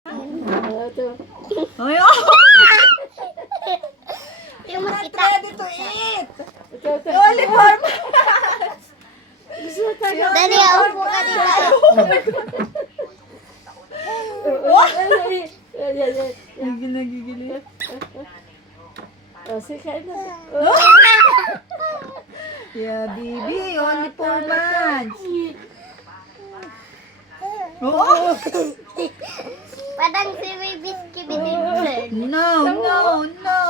Ay, oh! Yung Not makita. ready to eat! Ito. Oliver! Gusto tayo. Dali, upo ka dito. Nagigili. Sige, kain na. Yeah, baby, only 4 months. Oh! Parang si Baby Skibidi. No, no, no!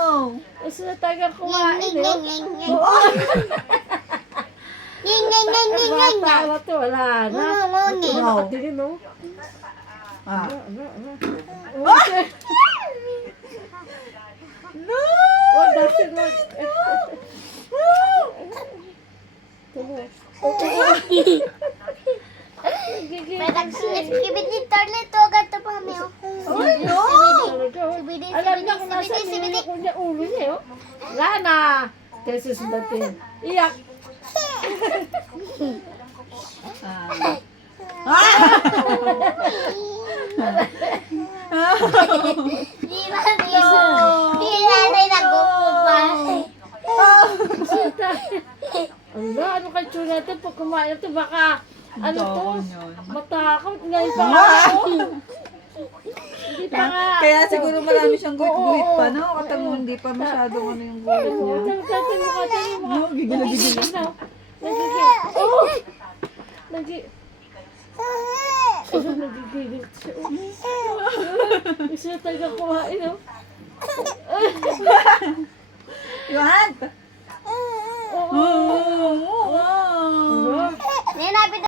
Gusto tayo kumain. Nging, nging, nging, nging. Oh! Nging, nging, nging, nging, nging. Bata na to, wala na. Ngungunging. Ito, nakatingin, no? Ah. Ano? Ah! No! Oh, dati mo. Parang si Skibidi toilet. Huwag ito pa kami. Ay, no! Sibidi, Alam sibidi, niya kung nasa sibidi, sibidi. ulo ko niya, ulo niya, oh. Wala na. Kaya susundatin. Iyak. Di ba? Di natin nagpupay. Ala, ano kay tsura natin pag kumain ito, baka, ano to, Yun. matakot. Ngayon pa nga ako. Hindi pa nga. Kaya siguro marami siyang guhit-guhit Oo. pa, no? Katang hindi pa masyadong ano yung guhit niya. Dati mo ka tayo mga. No, gigil-gigil. Nagigil. Oh! Nagigil siya. Gusto na talaga kumain, oh. Yohan! Oo. Oo! Ano? Ninapit